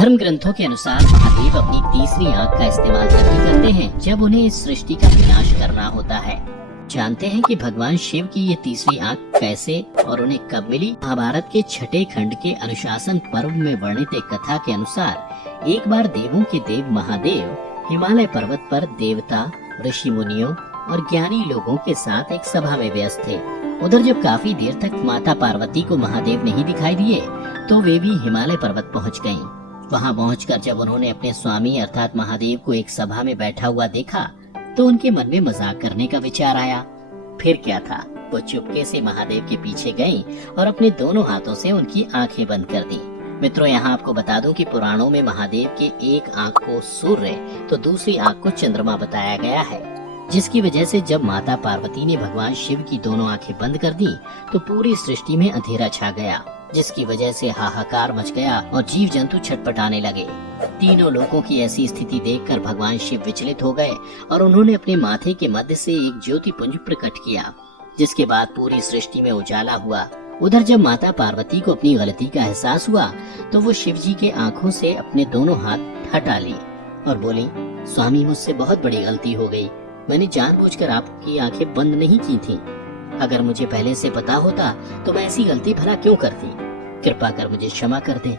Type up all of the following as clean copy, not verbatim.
धर्म ग्रंथों के अनुसार महादेव अपनी तीसरी आंख का इस्तेमाल तभी करते हैं जब उन्हें इस सृष्टि का विनाश करना होता है। जानते हैं कि भगवान शिव की ये तीसरी आंख कैसे और उन्हें कब मिली। महाभारत के छठे खंड के अनुशासन पर्व में वर्णित एक कथा के अनुसार एक बार देवों के देव महादेव हिमालय पर्वत पर देवता, ऋषि मुनियों और ज्ञानी लोगों के साथ एक सभा में व्यस्त थे। उधर जब काफी देर तक माता पार्वती को महादेव नहीं दिखाई दिए तो वे भी हिमालय पर्वत पहुंच गयीं। वहां पहुंचकर जब उन्होंने अपने स्वामी अर्थात महादेव को एक सभा में बैठा हुआ देखा तो उनके मन में मजाक करने का विचार आया। फिर क्या था, वो चुपके से महादेव के पीछे गईं और अपने दोनों हाथों से उनकी आंखें बंद कर दी। मित्रों, यहाँ आपको बता दूं कि पुराणों में महादेव के एक आंख को सूर्य तो दूसरी आंख को चंद्रमा बताया गया है, जिसकी वजह से जब माता पार्वती ने भगवान शिव की दोनों आंखें बंद कर दी तो पूरी सृष्टि में अंधेरा छा गया, जिसकी वजह से हाहाकार मच गया और जीव जंतु छटपटाने लगे। तीनों लोगों की ऐसी स्थिति देखकर भगवान शिव विचलित हो गए और उन्होंने अपने माथे के मध्य से एक ज्योति पुंज प्रकट किया, जिसके बाद पूरी सृष्टि में उजाला हुआ। उधर जब माता पार्वती को अपनी गलती का एहसास हुआ तो वो शिव जी के आँखों से अपने दोनों हाथ हटा ली और बोली, स्वामी मुझसे बहुत बड़ी गलती हो गई, मैंने जानबूझकर आपकी आंखें बंद नहीं की थी। अगर मुझे पहले से पता होता तो मैं ऐसी गलती भला क्यों करती, कृपा कर मुझे क्षमा कर दे।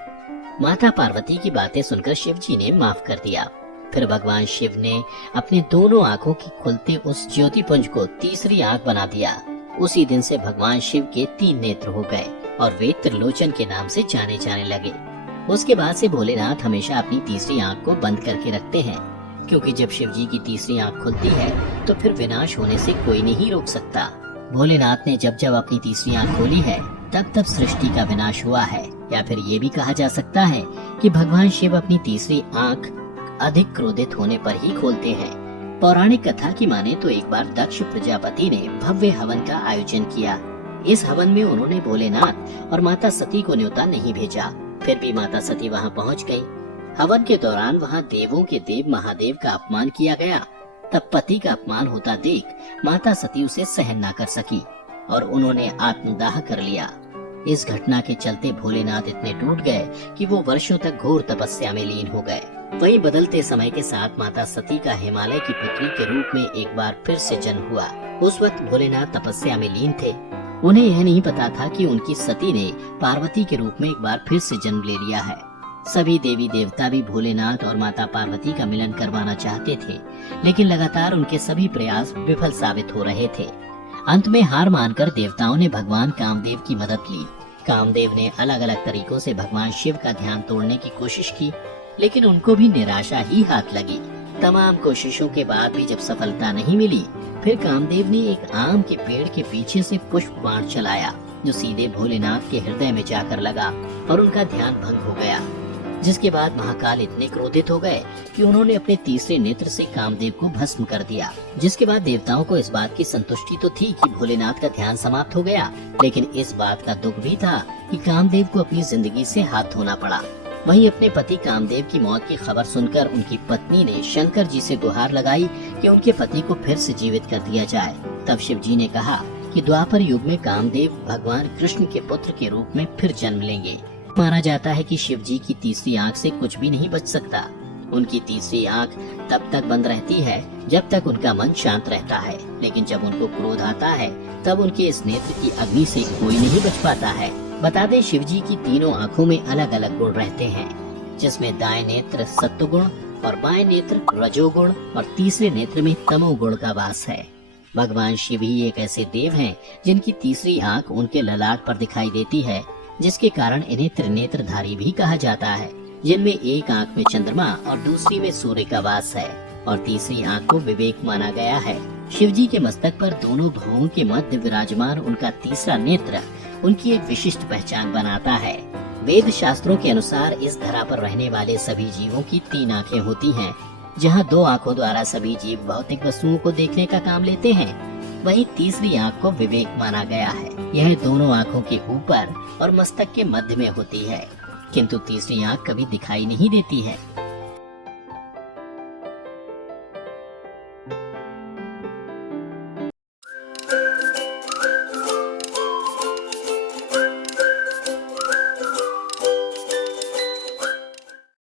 माता पार्वती की बातें सुनकर शिव जी ने माफ कर दिया। फिर भगवान शिव ने अपने दोनों आंखों की खुलते उस ज्योति पुंज को तीसरी आंख बना दिया। उसी दिन से भगवान शिव के 3 नेत्र हो गए और वे त्रिलोचन के नाम से जाने जाने लगे। उसके बाद से भोलेनाथ हमेशा अपनी तीसरी आंख को बंद करके रखते हैं, क्योंकि जब शिव जी की तीसरी आंख खुलती है तो फिर विनाश होने से कोई नहीं रोक सकता। भोलेनाथ ने जब जब अपनी तीसरी आंख खोली है तब तब सृष्टि का विनाश हुआ है। या फिर ये भी कहा जा सकता है कि भगवान शिव अपनी तीसरी आंख अधिक क्रोधित होने पर ही खोलते हैं। पौराणिक कथा की माने तो एक बार दक्ष प्रजापति ने भव्य हवन का आयोजन किया। इस हवन में उन्होंने भोलेनाथ और माता सती को न्योता नहीं भेजा, फिर भी माता सती वहां पहुंच गई। हवन के दौरान वहां देवों के देव महादेव का अपमान किया गया। तब पति का अपमान होता देख माता सती उसे सहन न कर सकी और उन्होंने आत्मदाह कर लिया। इस घटना के चलते भोलेनाथ इतने टूट गए कि वो वर्षों तक घोर तपस्या में लीन हो गए। वहीं बदलते समय के साथ माता सती का हिमालय की पुत्री के रूप में एक बार फिर से जन्म हुआ। उस वक्त भोलेनाथ तपस्या में लीन थे। उन्हें यह नहीं पता था कि उनकी सती ने पार्वती के रूप में एक बार फिर से जन्म ले लिया है। सभी देवी देवता भी भोलेनाथ और माता पार्वती का मिलन करवाना चाहते थे, लेकिन लगातार उनके सभी प्रयास विफल साबित हो रहे थे। अंत में हार मानकर देवताओं ने भगवान कामदेव की मदद ली। कामदेव ने अलग अलग तरीकों से भगवान शिव का ध्यान तोड़ने की कोशिश की, लेकिन उनको भी निराशा ही हाथ लगी। तमाम कोशिशों के बाद भी जब सफलता नहीं मिली, फिर कामदेव ने एक आम के पेड़ के पीछे से पुष्प बाण चलाया, जो सीधे भोलेनाथ के हृदय में जाकर लगा और उनका ध्यान भंग हो गया। जिसके बाद महाकाल इतने क्रोधित हो गए कि उन्होंने अपने तीसरे नेत्र से कामदेव को भस्म कर दिया। जिसके बाद देवताओं को इस बात की संतुष्टि तो थी कि भोलेनाथ का ध्यान समाप्त हो गया, लेकिन इस बात का दुख भी था कि कामदेव को अपनी जिंदगी से हाथ धोना पड़ा। वहीं अपने पति कामदेव की मौत की खबर सुनकर उनकी पत्नी ने शंकर जी से गुहार लगाई कि उनके पति को फिर से जीवित कर दिया जाए। तब शिव जी ने कहा कि द्वापर युग में कामदेव भगवान कृष्ण के पुत्र के रूप में फिर जन्म लेंगे। माना जाता है कि शिव जी की तीसरी आंख से कुछ भी नहीं बच सकता। उनकी तीसरी आंख तब तक बंद रहती है जब तक उनका मन शांत रहता है, लेकिन जब उनको क्रोध आता है तब उनके इस नेत्र की अग्नि से कोई नहीं बच पाता है। बता दें, शिव जी की तीनों आंखों में अलग अलग गुण रहते हैं, जिसमें दाएं नेत्र सत्वगुण और बाएं नेत्र रजोगुण और तीसरे नेत्र में तमोगुण का वास है। भगवान शिव ही एक ऐसे देव हैं जिनकी तीसरी आंख उनके ललाट पर दिखाई देती है, जिसके कारण इन्हें त्रिनेत्रधारी भी कहा जाता है, जिनमें एक आंख में चंद्रमा और दूसरी में सूर्य का वास है और तीसरी आंख को विवेक माना गया है। शिव जी के मस्तक पर दोनों भुवों के मध्य विराजमान उनका तीसरा नेत्र उनकी एक विशिष्ट पहचान बनाता है। वेद शास्त्रों के अनुसार इस धरा पर रहने वाले सभी जीवों की 3 आंखें होती हैं, जहां 2 आंखों द्वारा सभी जीव भौतिक वस्तुओं को देखने का काम लेते हैं, वहीं तीसरी आंख को विवेक माना गया है। यह दोनों आंखों के ऊपर और मस्तक के मध्य में होती है, किंतु तीसरी आंख कभी दिखाई नहीं देती है।